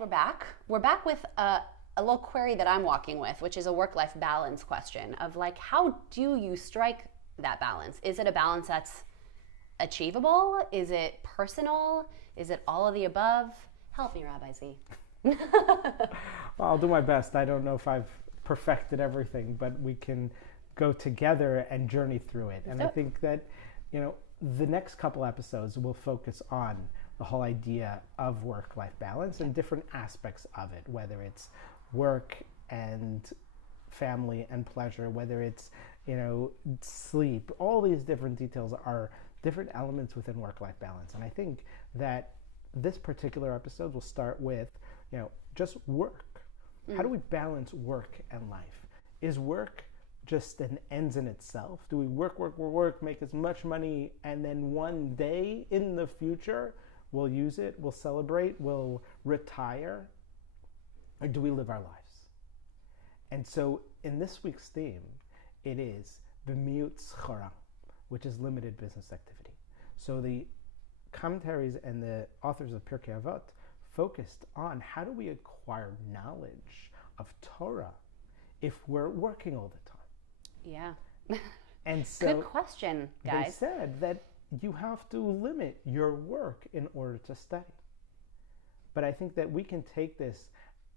we're back. We're back with a little query that I'm walking with, which is a work-life balance question of like, how do you strike that balance? Is it a balance that's achievable? Is it personal? Is it all of the above? Help me, Rabbi Z. Well, I'll do my best. I don't know if I've perfected everything, but we can go together and journey through it. And I think that, the next couple episodes will focus on the whole idea of work-life balance and different aspects of it, whether it's work and family and pleasure, whether it's, sleep. All these different details are different elements within work-life balance. And I think that this particular episode will start with, just work. How do we balance work and life? Is work just an ends in itself? Do we work, make as much money, and then one day in the future we'll use it, we'll celebrate, we'll retire? Or do we live our lives? And so in this week's theme, it is b'miut schara, which is limited business activity. So the commentaries and the authors of Pirkei Avot focused on how do we acquire knowledge of Torah if we're working all the time. Yeah. And so good question, guys. They said that you have to limit your work in order to study. But I think that we can take this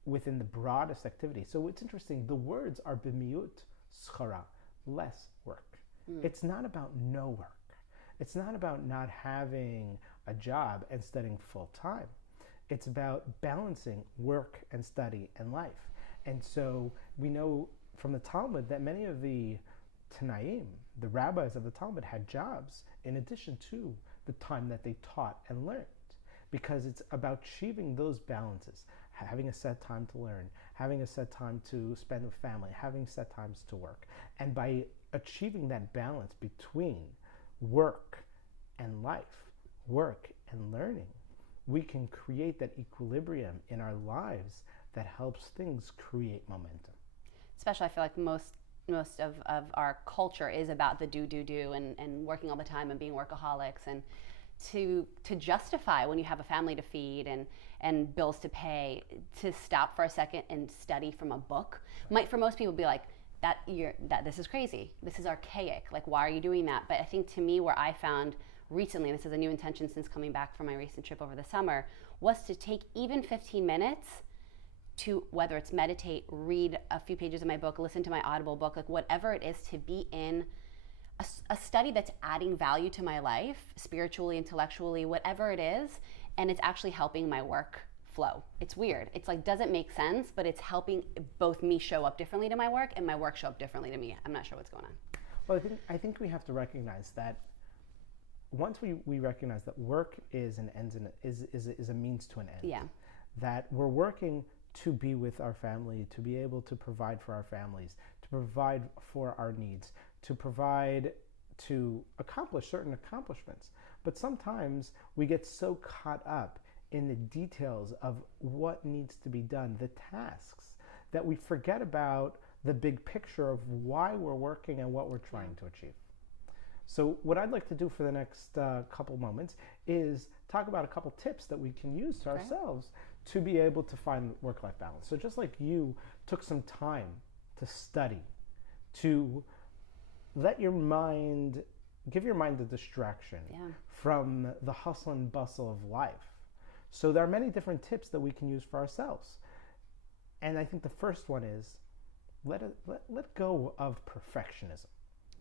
within the broadest activity. So it's interesting, the words are b'miut schara, less work. It's not about no work. It's not about not having a job and studying full time. It's about balancing work and study and life. And so we know from the Talmud that many of the Tanaim, the rabbis of the Talmud, had jobs in addition to the time that they taught and learned, because it's about achieving those balances, having a set time to learn, having a set time to spend with family, having set times to work. And by achieving that balance between work and life, work and learning, we can create that equilibrium in our lives that helps things create momentum. Especially, I feel like most of our culture is about the do and working all the time and being workaholics, and to justify when you have a family to feed and bills to pay, to stop for a second and study from a book might for most people be like, that this is crazy, this is archaic, like why are you doing that? But I think to me, where I found recently, and this is a new intention since coming back from my recent trip over the summer, was to take even 15 minutes to, whether it's meditate, read a few pages of my book, listen to my Audible book, like whatever it is, to be in a study that's adding value to my life, spiritually, intellectually, whatever it is, and it's actually helping my work flow. It's weird. It's like, doesn't make sense, but it's helping both me show up differently to my work and my work show up differently to me. I'm not sure what's going on. Well, I think we have to recognize that once we recognize that work is an ends in is a means to an end. Yeah. That we're working to be with our family, to be able to provide for our families, to provide for our needs, to accomplish certain accomplishments. But sometimes we get so caught up in the details of what needs to be done, the tasks, that we forget about the big picture of why we're working and what we're trying to achieve. So what I'd like to do for the next couple moments is talk about a couple tips that we can use to ourselves to be able to find work-life balance. So just like you took some time to study, to let your mind, give your mind a distraction from the hustle and bustle of life. So there are many different tips that we can use for ourselves. And I think the first one is let go of perfectionism.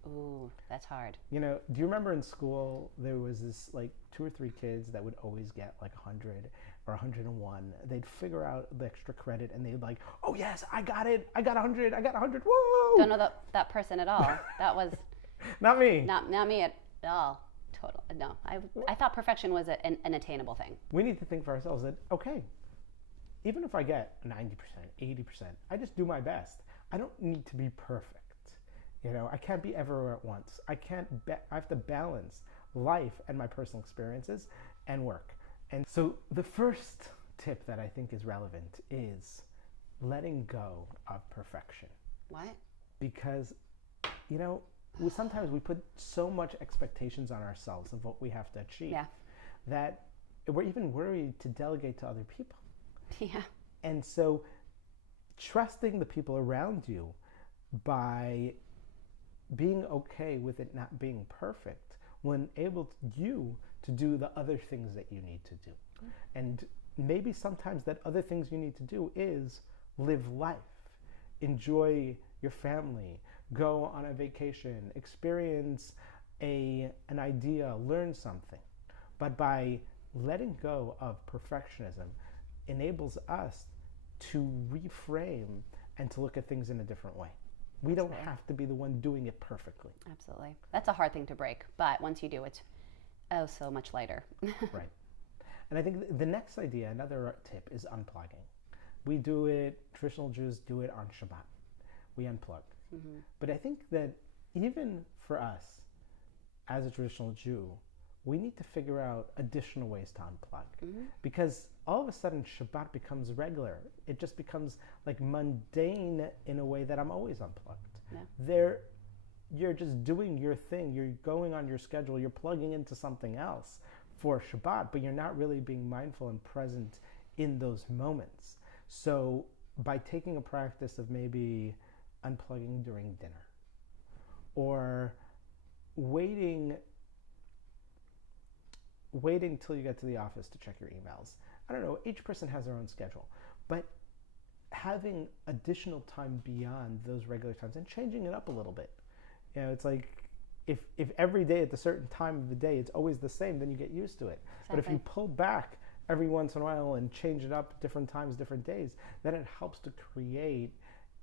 Ooh, that's hard. Do you remember in school there was this like 2 or 3 kids that would always get like 100 or 101. They'd figure out the extra credit and they'd like, oh yes, I got it. I got 100. I got 100. Woo! Don't know that person at all. That was not me. Not me at all. Total. No, I thought perfection was an attainable thing. We need to think for ourselves that, okay, even if I get 90%, 80%, I just do my best. I don't need to be perfect. I can't be everywhere at once. I have to balance life and my personal experiences and work. And so the first tip that I think is relevant is letting go of perfection. What? Because, sometimes we put so much expectations on ourselves of what we have to achieve that we're even worried to delegate to other people. Yeah. And so trusting the people around you by being okay with it not being perfect will enable you to do the other things that you need to do. And maybe sometimes that other things you need to do is live life, enjoy your family, go on a vacation, experience an idea, learn something. But by letting go of perfectionism enables us to reframe and to look at things in a different way. We don't have to be the one doing it perfectly. Absolutely. That's a hard thing to break, but once you do, it's so much lighter. Right. And I think the next idea, another tip, is unplugging. We do it, traditional Jews do it on Shabbat. We unplug. Mm-hmm. But I think that even for us, as a traditional Jew, we need to figure out additional ways to unplug. Mm-hmm. Because all of a sudden Shabbat becomes regular. It just becomes like mundane in a way that I'm always unplugged. Yeah. You're just doing your thing. You're going on your schedule. You're plugging into something else for Shabbat, but you're not really being mindful and present in those moments. So by taking a practice of maybe unplugging during dinner or waiting till you get to the office to check your emails. I don't know, each person has their own schedule, but having additional time beyond those regular times and changing it up a little bit. You know, it's like if every day at a certain time of the day it's always the same, then you get used to it. Exactly. But if you pull back every once in a while and change it up different times, different days, then it helps to create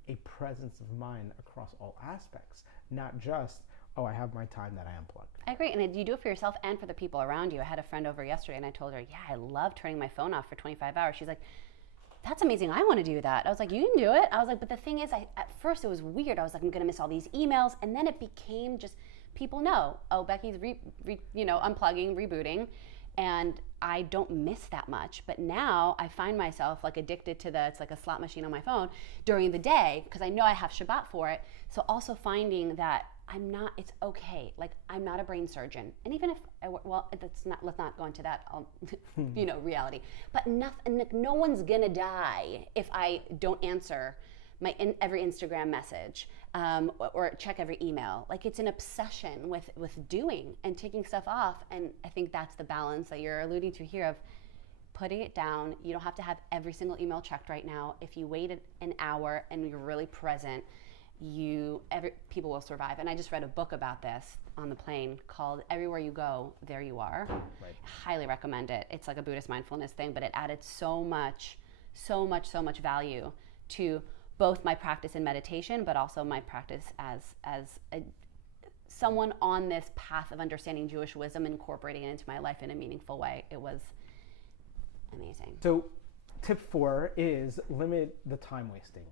a presence of mind across all aspects, not just, oh, I have my time that I unplugged. I agree, and you do it for yourself and for the people around you. I had a friend over yesterday, and I told her, yeah, I love turning my phone off for 25 hours. She's like, that's amazing. I want to do that. I was like, you can do it. I was like, but the thing is, at first it was weird. I was like, I'm going to miss all these emails, and then it became just, people know, oh, Becky's unplugging, rebooting, and I don't miss that much. But now I find myself like addicted to it's like a slot machine on my phone during the day because I know I have Shabbat for it. So also finding that it's okay. Like, I'm not a brain surgeon. And even if, let's not go into that, reality. But nothing, no one's gonna die if I don't answer every Instagram message or check every email. Like, it's an obsession with doing and taking stuff off. And I think that's the balance that you're alluding to here of putting it down. You don't have to have every single email checked right now. If you waited an hour and you're really present, people will survive. And I just read a book about this on the plane called Everywhere You Go, There You Are. Right. Highly recommend it. It's like a Buddhist mindfulness thing, but it added so much value to both my practice in meditation, but also my practice as someone on this path of understanding Jewish wisdom, incorporating it into my life in a meaningful way. It was amazing. So tip 4 is limit the time wasting.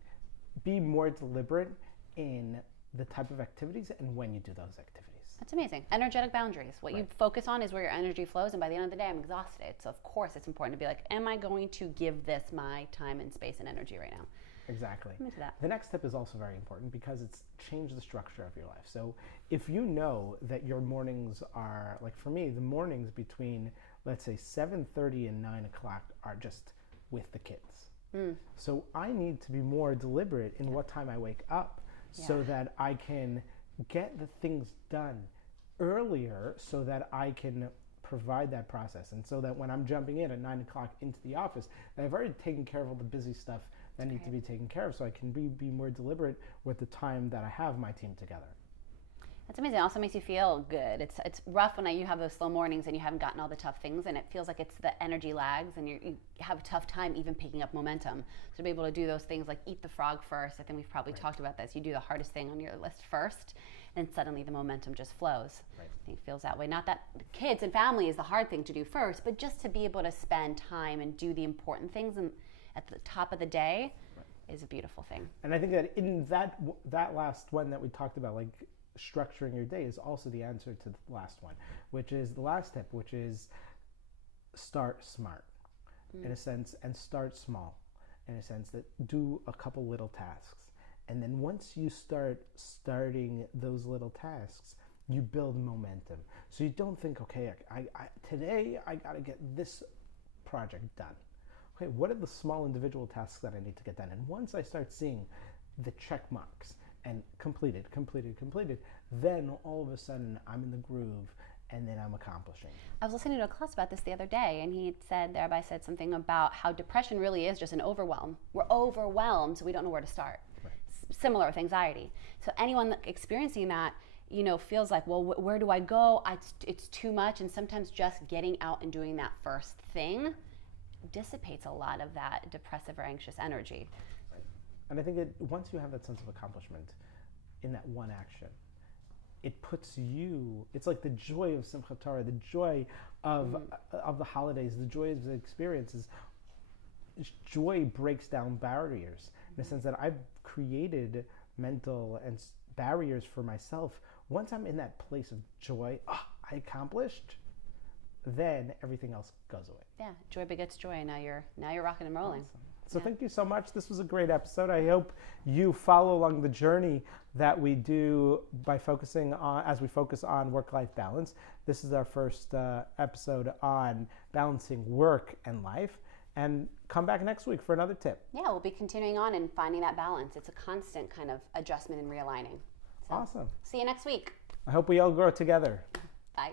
Be more deliberate in the type of activities and when you do those activities. That's amazing. Energetic boundaries. What you focus on is where your energy flows, and by the end of the day, I'm exhausted. So of course it's important to be like, am I going to give this my time and space and energy right now? Exactly. I'm into that. The next tip is also very important because it's changed the structure of your life. So if you know that your mornings are, like for me, the mornings between, let's say, 7:30 and 9 o'clock are just with the kids. So I need to be more deliberate in what time I wake up so that I can get the things done earlier so that I can provide that process. And so that when I'm jumping in at 9 o'clock into the office, I've already taken care of all the busy stuff that need to be taken care of so I can be more deliberate with the time that I have my team together. That's amazing. It also makes you feel good. It's rough when you have those slow mornings and you haven't gotten all the tough things, and it feels like it's the energy lags and you have a tough time even picking up momentum. So to be able to do those things like eat the frog first, I think we've probably talked about this. You do the hardest thing on your list first, and suddenly the momentum just flows. Right. I think it feels that way. Not that kids and family is the hard thing to do first, but just to be able to spend time and do the important things at the top of the day is a beautiful thing. And I think that in that last one that we talked about, like structuring your day, is also the answer to the last one, which is the last tip, which is start smart in a sense, and start small in a sense, that do a couple little tasks. And then once you starting those little tasks, you build momentum. So you don't think, okay, today I got to get this project done. okay, what are the small individual tasks that I need to get done? And once I start seeing the check marks and completed, then all of a sudden I'm in the groove and then I'm accomplishing. I was listening to a class about this the other day, and he said, the rabbi said something about how depression really is just an overwhelm. We're overwhelmed, so we don't know where to start. Right. Similar with anxiety. So anyone experiencing that, you know, feels like, well, where do I go? It's too much. And sometimes just getting out and doing that first thing dissipates a lot of that depressive or anxious energy. Right. And I think that once you have that sense of accomplishment in that one action, it puts you, it's like the joy of Simchat Torah, the joy of the holidays, the joy of the experiences. Joy breaks down barriers in the sense that I've created mental and barriers for myself. Once I'm in that place of joy, I accomplished, then everything else goes away. Yeah, joy begets joy, and now you're rocking and rolling. Awesome. So thank you so much. This was a great episode. I hope you follow along the journey that we do by focusing on, as we focus on work-life balance. This is our first episode on balancing work and life. And come back next week for another tip. Yeah, we'll be continuing on and finding that balance. It's a constant kind of adjustment and realigning. So, awesome. See you next week. I hope we all grow together. Bye.